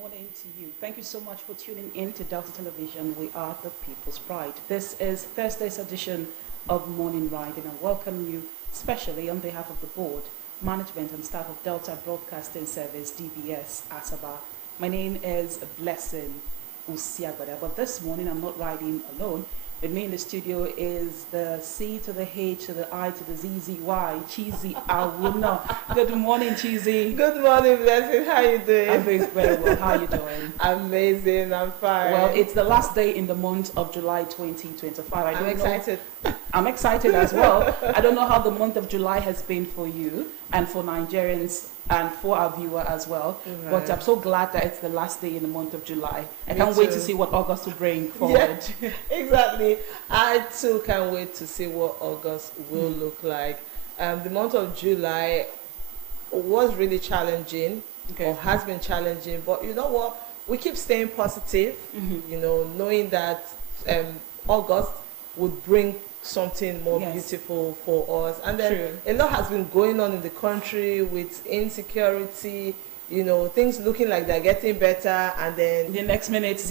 morning to you. Thank you so much for tuning in to Delta Television. We are the People's Pride. This is Thursday's edition of Morning Ride, and I welcome you especially on behalf of the board, management and staff of Delta Broadcasting Service, DBS, Asaba. My name is Blessing Usiagbada, but this morning I'm not riding alone. With me in the studio is the C to the H to the I to the ZZY, Cheesy Awuna. Good morning, Cheesy. Good morning, Blessing. How you doing? I'm doing very well. How are you doing? Amazing. I'm fine. Well, it's the last day in the month of July 2025. I'm excited. I'm excited as well. I don't know how the month of July has been for you and for Nigerians and for our viewer as well. Right. But I'm so glad that it's the last day in the month of July. I can't wait to see what August will bring forward. Yeah, exactly. I too can't wait to see what August will look like. The month of July was really challenging, or has been challenging. But you know what? We keep staying positive, knowing that August would bring something more beautiful for us. And then a lot has been going on in the country with insecurity, things looking like they're getting better, and then the next minute it's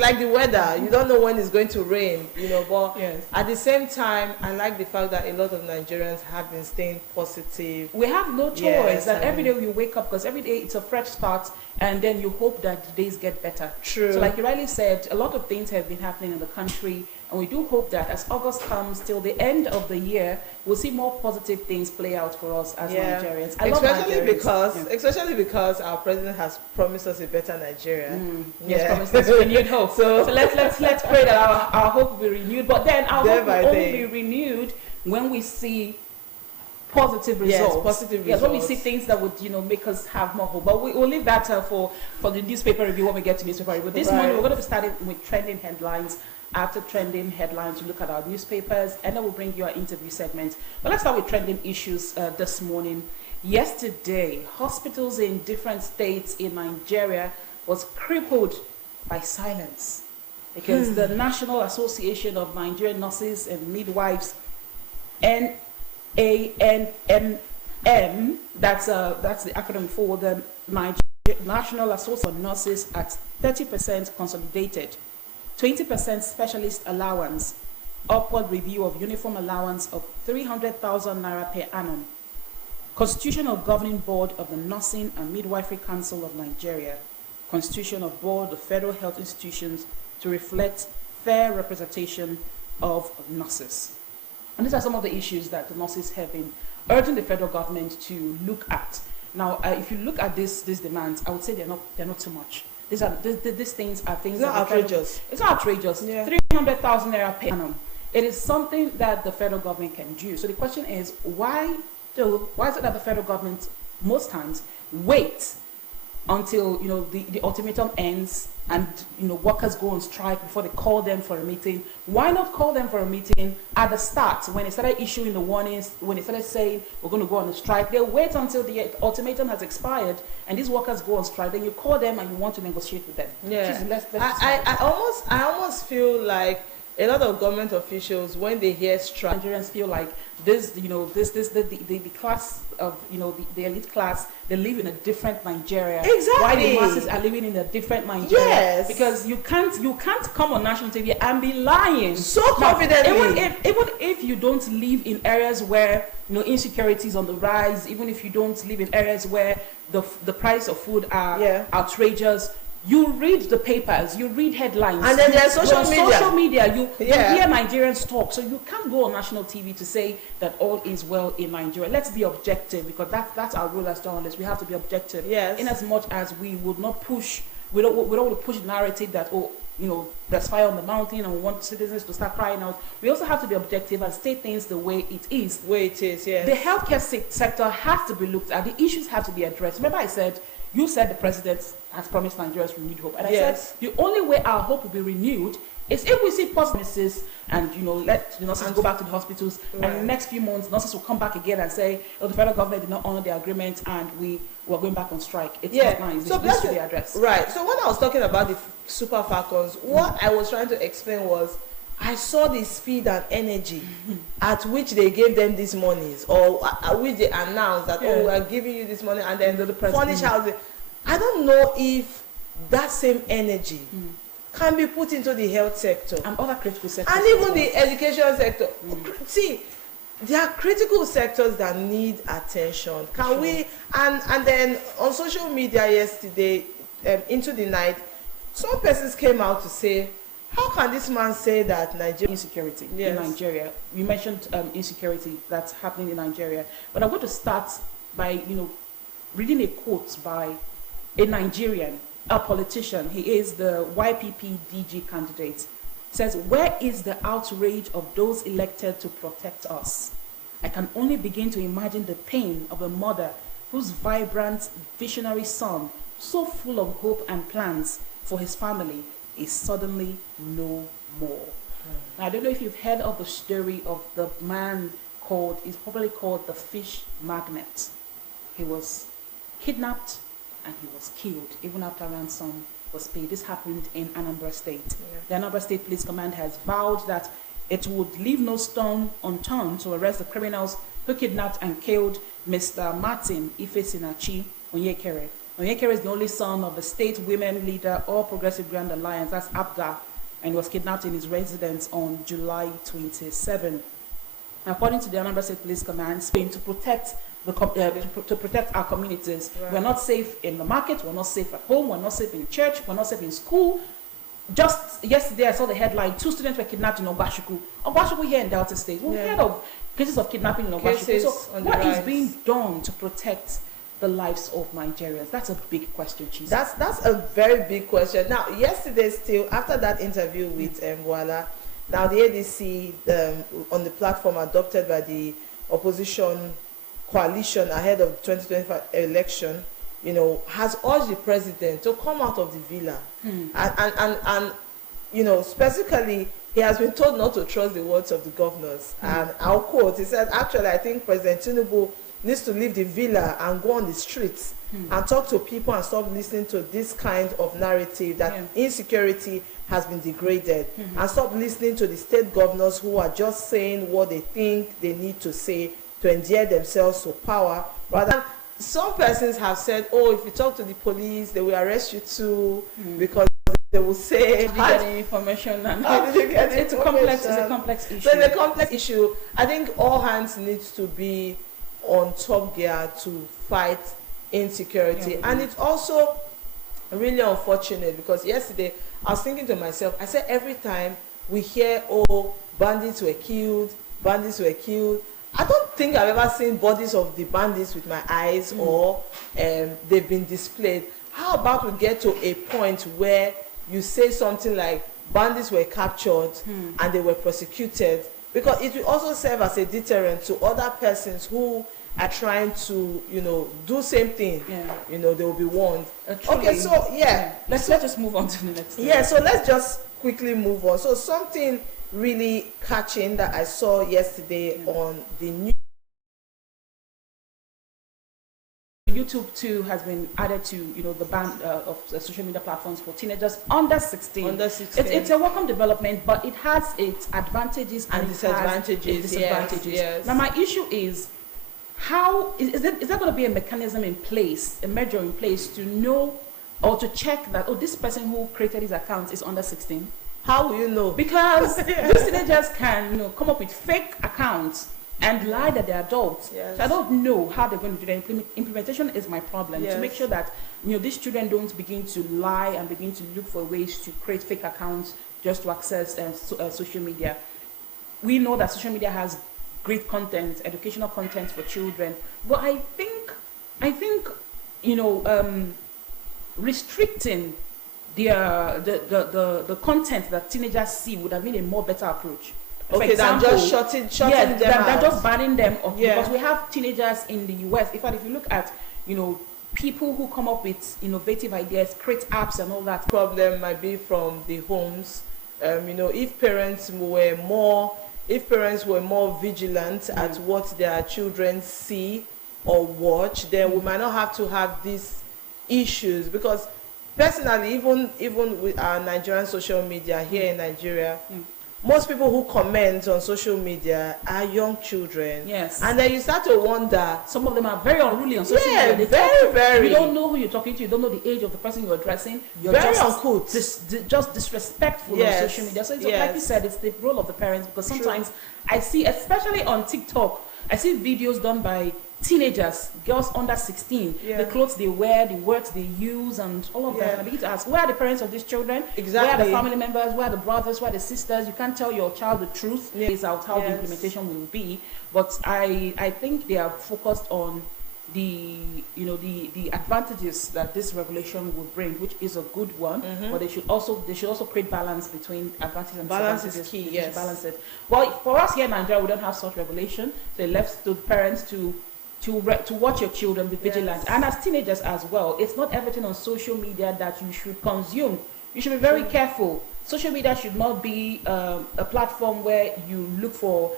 like the weather. You don't know when it's going to rain, but at the same time, I like the fact that a lot of Nigerians have been staying positive. We have no choice that every day you wake up, because every day it's a fresh start, and then you hope that the days get better. True. So like you rightly said, a lot of things have been happening in the country, and we do hope that as August comes till the end of the year, we'll see more positive things play out for us as Nigerians. Especially because our president has promised us a better Nigeria. He has promised us renewed hope. So let's pray that our hope will be renewed. But then our hope will only be renewed when we see positive results. Yes, positive results. Yes, when we see things that would, make us have more hope. But we'll leave that for the newspaper review when we get to newspaper review. This morning we're going to be starting with trending headlines. After trending headlines, we look at our newspapers, and then we'll bring you our interview segment. But let's start with trending issues this morning. Yesterday, hospitals in different states in Nigeria was crippled by silence because the National Association of Nigerian Nurses and Midwives, NANMM, that's the acronym for the National Association of Nurses, at 30% consolidated, 20% specialist allowance, upward review of uniform allowance of 300,000 naira per annum, Constitutional Governing Board of the Nursing and Midwifery Council of Nigeria, Constitution of Board of Federal Health Institutions to reflect fair representation of nurses. And these are some of the issues that the nurses have been urging the federal government to look at. Now, if you look at these demands, I would say they're not too much. These things are things. It's not outrageous. It's not outrageous. Yeah. 300,000 naira per annum. It is something that the federal government can do. So the question is, why is it that the federal government most times wait until the ultimatum ends and workers go on strike before they call them for a meeting? Why not call them for a meeting at the start, when they started issuing the warnings, when they started saying we're going to go on a strike? They wait until the ultimatum has expired and these workers go on strike, then you call them and you want to negotiate with them. Yeah. I almost feel like a lot of government officials, when they hear strike, Nigerians feel like the class of the elite class, they live in a different Nigeria. Exactly. Why the masses are living in a different Nigeria? Yes. Because you can't come on national TV and be lying so confidently. Even if you don't live in areas where insecurity is on the rise, even if you don't live in areas where the price of food are outrageous. You read the papers, you read headlines, and then there's social media. You hear Nigerians talk, so you can't go on national TV to say that all is well in Nigeria. Let's be objective, because that's our role as journalists. We have to be objective. Yes. In as much as we would not push, we don't want to push the narrative that there's fire on the mountain and we want citizens to start crying out. We also have to be objective and state things the way it is. Yes. The healthcare sector has to be looked at. The issues have to be addressed. Remember, you said the president has promised Nigerians renewed hope. And I said the only way our hope will be renewed is if we see positives and let the nurses go back to the hospitals, and in the next few months nurses will come back again and say, the federal government did not honor the agreement and we were going back on strike. It's not nice. So this should be addressed. Right. So when I was talking about the Super Falcons, what I was trying to explain was, I saw the speed and energy at which they gave them these monies, or at which they announced that we are giving you this money, and then the furnish housing. I don't know if that same energy can be put into the health sector and other critical sectors, and even the education sector. See, there are critical sectors that need attention. Can we? And then on social media yesterday, into the night, some persons came out to say, how can this man say that Nigeria insecurity in Nigeria? You mentioned insecurity that's happening in Nigeria, but I'm going to start by reading a quote by a Nigerian, a politician. He is the YPP DG candidate. Says, where is the outrage of those elected to protect us? I can only begin to imagine the pain of a mother whose vibrant, visionary son, so full of hope and plans for his family, is suddenly no more. Now, I don't know if you've heard of the story of the man he's probably called the fish magnet. He was kidnapped and he was killed even after ransom was paid. This happened in Anambra State. The Anambra State Police Command has vowed that it would leave no stone unturned to arrest the criminals who kidnapped and killed Mr. Martin Ifesinachi Onyekere. Onyekere is the only son of the state women leader, All Progressive Grand Alliance, that's APGA, and was kidnapped in his residence on July 27. According to the Anambra State Police Command, Spain, to protect to protect our communities. Right. We're not safe in the market, we're not safe at home, we're not safe in church, we're not safe in school. Just yesterday, I saw the headline, 2 students were kidnapped in Obashuku. Obashuku here in Delta State. We've heard of cases of kidnapping in Obashuku. So what is being done to protect the lives of Nigerians? That's a big question, Chief. That's a very big question. Now, yesterday still, after that interview with Mwala, now the ADC on the platform adopted by the opposition coalition ahead of the 2025 election, has urged the president to come out of the villa. And specifically, he has been told not to trust the words of the governors. And I'll quote, he said, actually, I think President Tinubu needs to leave the villa and go on the streets and talk to people and stop listening to this kind of narrative that insecurity has been degraded, and stop listening to the state governors who are just saying what they think they need to say to endear themselves to power. Rather, some persons have said, oh, if you talk to the police, they will arrest you too, because they will say, how did you get information? How did you get it's a complex issue. So it's a complex issue. I think all hands need to be on top gear to fight insecurity. And it's also really unfortunate because yesterday I was thinking to myself, I said, every time we hear, oh, bandits were killed, I don't think I've ever seen bodies of the bandits with my eyes or they've been displayed. How about we get to a point where you say something like bandits were captured and they were prosecuted, because it will also serve as a deterrent to other persons who are trying to, do same thing. They will be warned. Okay, so let's just move on to the next thing. So let's just quickly move on. So something really catching that I saw yesterday on the news. YouTube too has been added to the ban of social media platforms for teenagers under 16. Under 16. It's a welcome development, but it has its advantages and disadvantages. Yes. Now my issue is, how is there going to be a mechanism in place, a measure in place to know or to check that this person who created his account is under 16? How will you know? Because these teenagers can come up with fake accounts and lie that they're adults. Yes. So I don't know how they're going to do that. Implementation is my problem. To make sure that these children don't begin to lie and begin to look for ways to create fake accounts just to access social media. We know that social media has great content, educational content for children, but I think restricting the content that teenagers see would have been a more better approach. For example, than just shutting them out. Than just banning them off. Because we have teenagers in the US. In fact, if you look at, people who come up with innovative ideas, create apps and all that. Problem might be from the homes. If parents were more vigilant at what their children see or watch, then we might not have to have these issues. Because personally, even with our Nigerian social media here in Nigeria, most people who comment on social media are young children. Yes. And then you start to wonder. Some of them are very unruly on social Yeah, media. very. You don't know who you're talking to. You don't know the age of the person you're addressing. You're very just uncouth. just disrespectful on social media. So it's like you said, it's the role of the parents, because sometimes I see, especially on TikTok, I see videos done by teenagers, girls under 16, the clothes they wear, the words they use, and all of that. And I begin to ask, where are the parents of these children? Exactly. Where are the family members? Where are the brothers? Where are the sisters? You can't tell your child the truth. Is out how the implementation will be. But I think they are focused on the advantages that this regulation will bring, which is a good one. But they should also create balance between advantages and balance disadvantages. Is key. Yes, balance it. Well, for us here in Nigeria, we don't have such regulation. So it left to parents to watch your children, be vigilant, and as teenagers as well. It's not everything on social media that you should consume. You should be very careful. Social media should not be a platform where you look for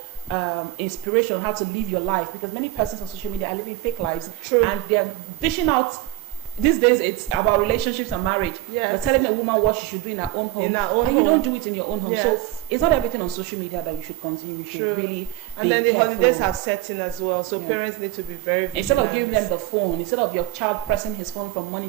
inspiration on how to live your life, because many persons on social media are living fake lives. And they're dishing out. These days, it's about relationships and marriage. They're telling a woman what she should do in her own home, and you don't do it in your own home. So it's not everything on social media that you should consume. You should really and then the holidays have set in as well, so parents need to be very vigilant. Instead of giving them the phone, instead of your child pressing his phone from morning